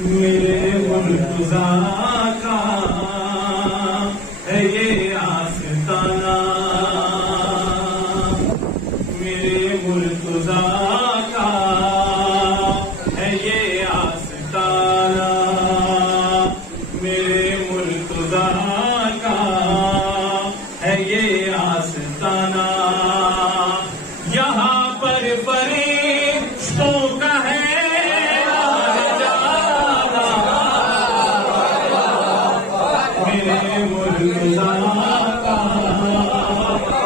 मेरे मुर्तज़ा का है ये आस्ताना, मेरे मुर्तज़ा का है ये आस्ताना, मेरे मुर्तज़ा का है ये आस्ताना। यहाँ पर फरिश्तों का है मेरे मुर्तज़ा का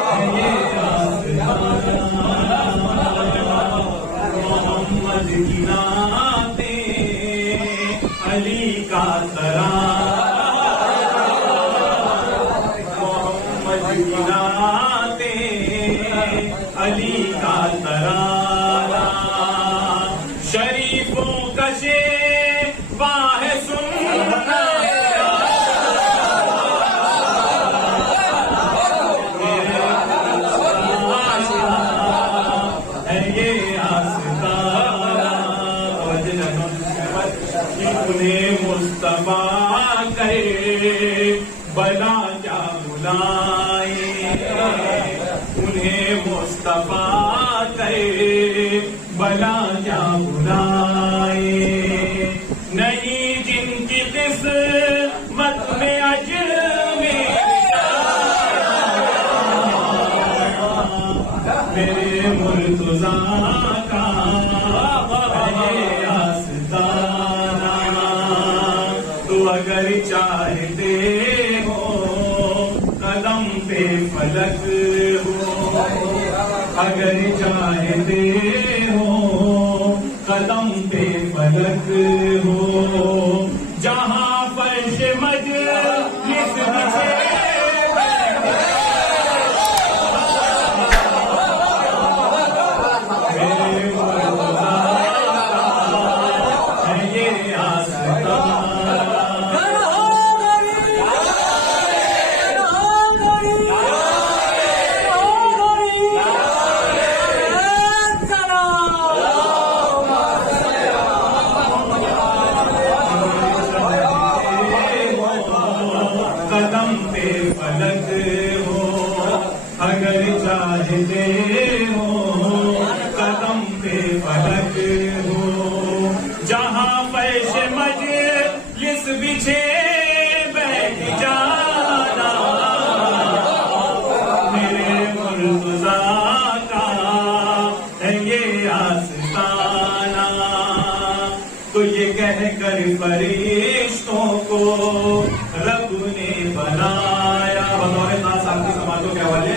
है ये आस्ताना। मोहम्मद की नाते अली का तराना, मोहम्मद की नाते अली का तराना। शरीफों का शेवा है सुन्नत, उन्हें मुस्तफा करे बला क्या बुलाए, उन्हें मुस्तफा करे बला क्या बुलाए। नहीं जिनकी किस्मत में अजर में मेरे मुर्तज़ा का है आस्ताना। तो अगर चाहते हो कदम पे फलक हो, अगर चाहते हो कदम पे फलक हो, जहाँ फर्श मजलिस बिछे कदम पे फलक हो, अगर चाहते हो कदम पे फलक हो, जहाँ फर्श मजलिस बिछे बैठ जाना। मेरे मुर्तज़ा का है ये आस्ताना। तो ये कहकर फरिश्तों को रब ने बनाया, बतौर खास आपकी समाजों के हवाले,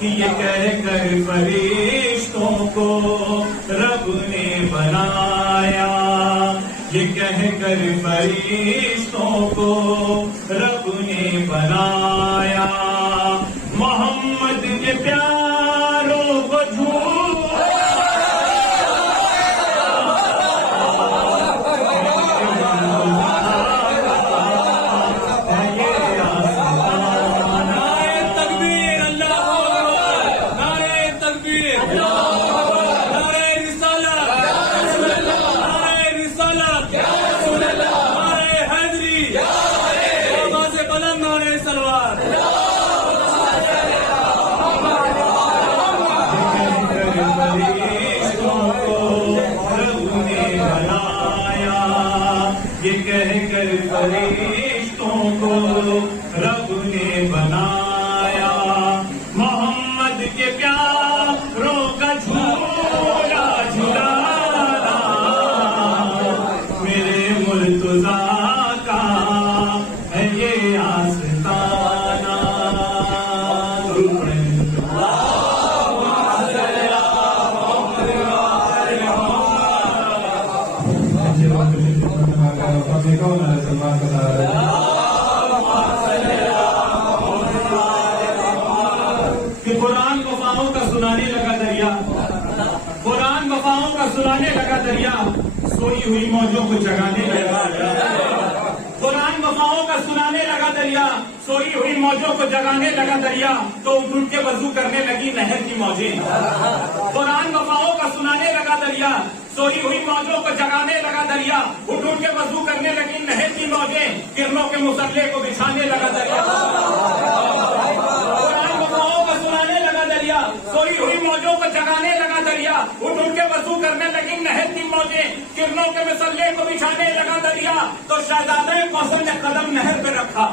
कि ये कहकर फरिश्तों को रब ने बनाया, ये कहकर फरिश्तों को रब ने बनाया। मोहम्मद के प्यारों को ये कहकर फरिश्तों को रब ने बनाया। मोहम्मद के प्यारों का झूला झूलाना, मेरे मुर्तज़ा का है ये आस्ताना। कि कुरान वफाओं का सुनाने लगा दरिया, कुरान वफाओं का सुनाने लगा दरिया, सोई हुई मौजों को जगाने लगा। कुरान वफाओं का सुनाने लगा दरिया, सोई हुई मौजों को जगाने लगा दरिया, तो उठ के वजू करने लगी नहर की मौजें। कुरान वफाओं का सुनाने लगा दरिया, सोई हुई मौजों को जगाने लगा दरिया, उठ के वजू करने लगी नहर की मौजें, किरणों के मुसल्ले को बिछाने लगा दरिया। कुरान वफाओं का सुनाने लगा दरिया, सोई हुई मौजों को जगाने लगा दरिया। उठ के वजू करने लगी नहर की मौजें, किरणों के मुसल्ले को बिछाने लगा दरिया। तो शहजादे कौसर ने कदम नहर पे रखा,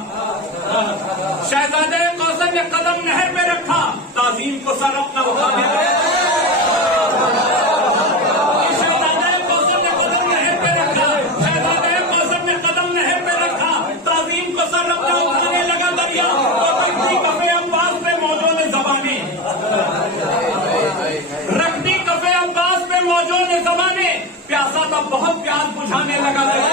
शहजादे कौसर ने कदम नहर पे रखा, ताजीम को सर अपना उठाने लगा। शहजादे कौसर ने कदम नहर पे रखा, शहजादे कौसर ने कदम नहर पे रखा, ताजीम को सर अपना उठाने लगा दरिया। और रखती कफे अब्बास पे मौजों ने जबाने, रखती कफे अब्बास पे मौजों ने जबाने, प्यासा था बहुत प्यास बुझाने लगा दरिया।